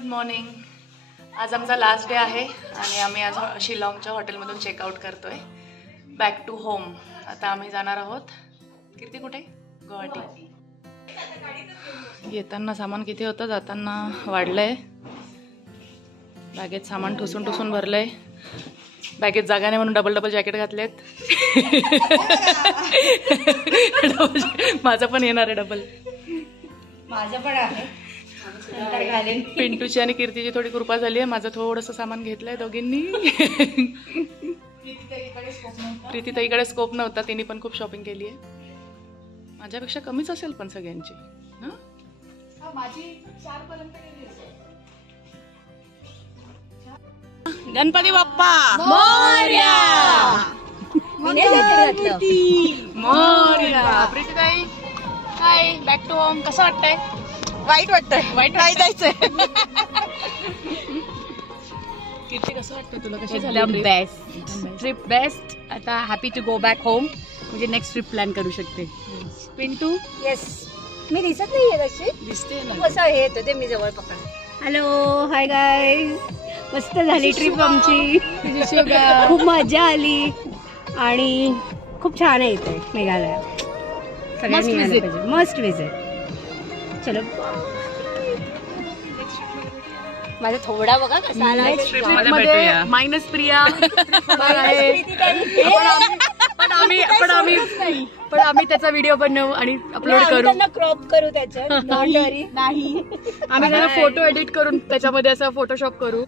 Good morning. आज आमचा last day आहे आणि आम्ही आज शिलाँगच्या हॉटेलमधून चेकआउट करतोय बॅक टू होम. आता आम्ही जाणार आहोत. कीर्ती कुठे? गुवाहाटी. येताना सामान किती होतं, जाताना वाढलंय. बॅगेत सामान ठुसून ठुसून भरलंय. बॅगेत जागा नाही म्हणून डबल डबल जॅकेट घातलेत. माझं पण येणार आहे डबल. माझं पण आहे. पिंटूची आणि कीर्तीची थोडी कृपा झाली आहे. माझं थोडंसं सामान घेतलंय दोघींनी. प्रीती ताईकडे स्कोप नव्हता, तिने पण खूप शॉपिंग केली आहे. माझ्यापेक्षा कमीच असेल पण सगळ्यांची ना. माझी 4 पर्यंत गेली असेल. गणपती बाप्पा मोरया. मोरया. प्रीती ताई हाय. Back to home. कसं वाटतंय? वाईट वाटतंय. वाईट नाही जायचंय. किती कसं वाटतं तुला? कशी झाली बेस्ट ट्रिप? बेस्ट. आता happy to go back home. म्हणजे नेक्स्ट ट्रिप प्लॅन करू शकते. पिंटू? येस. मी दिसत नाहीये तशी. दिसते ना. कसं हे येतं ते मी जवळ पकड. Hello hi guys. मस्त झाली ट्रिप आमची. खूप मजा आली आणि खूप छान आहे इथे मेघालय. सगळ्यांनी यायला पाहिजे. Must visit. चलो. माझा थोडा बघा कसा आला. मायनस प्रिया. पण आम्ही त्याचा व्हिडिओ बनवू आणि अपलोड करू. क्रॉप करू त्याचं. नाही आम्ही त्याचा फोटो एडिट करून त्याच्यामध्ये असं फोटोशॉप करू.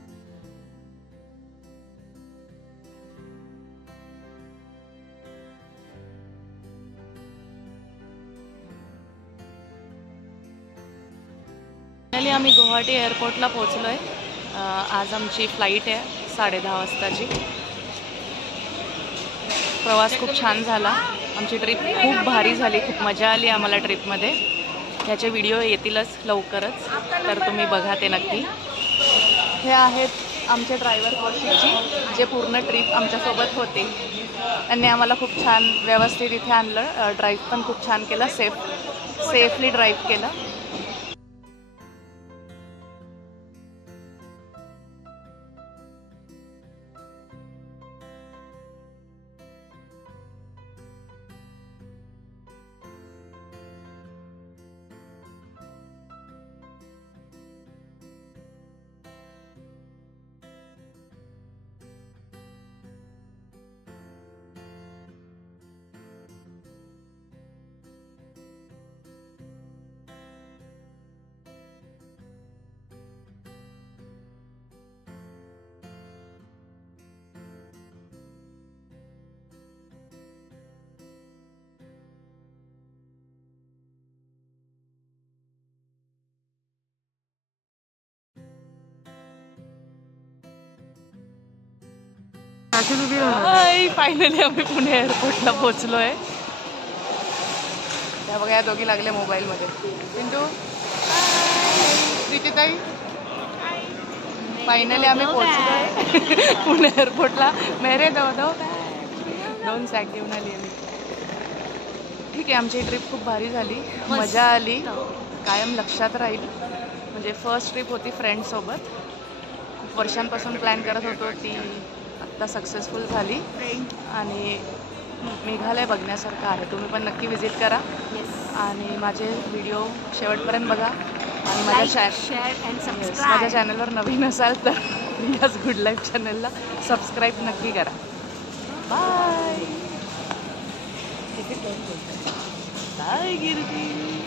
आम्ही गुवाहाटी एअरपोर्टला पोहोचलोय. आज आमची फ्लाईट आहे 10:30 वाजताची. प्रवास खूप छान झाला. आमची ट्रिप खूप भारी झाली. खूप मजा आली आम्हाला ट्रिपमध्ये. ह्याचे व्हिडिओ येतीलच लवकरच, तर तुम्ही बघा ते नक्की. हे आहेत आमचे ड्रायव्हर कौशिकजी, जे पूर्ण ट्रिप आमच्यासोबत होते. त्यांनी आम्हाला खूप छान व्यवस्थित इथे आणलं. ड्राईव्ह पण खूप छान केलं. सेफली ड्राईव्ह केलं. फायनली आम्ही पुणे एअरपोर्टला पोहोचलोय. त्या बघा, या दोघी लागले मोबाईल मध्ये. पिंटू, प्रीती ताई, फायनली आम्ही पोहोचलोय पुणे एअरपोर्टला. मेरे दोन सॅक घेऊन आली आम्ही. ठीक आहे, आमची ट्रिप खूप भारी झाली. मजा आली. कायम लक्षात राहील. म्हणजे फर्स्ट ट्रिप होती फ्रेंड्ससोबत. खूप वर्षांपासून प्लॅन करत होतो. ती आत्ता सक्सेसफुल झाली. आणि मेघालय बघण्यासारखं आहे. तुम्ही पण नक्की व्हिजिट करा. आणि माझे व्हिडिओ शेवटपर्यंत बघा. आणि माझ्या चॅनलवर नवीन असाल तर प्रियाज गुड लाईफ चॅनलला सबस्क्राईब नक्की करा. बाय. बाय कीर्ती.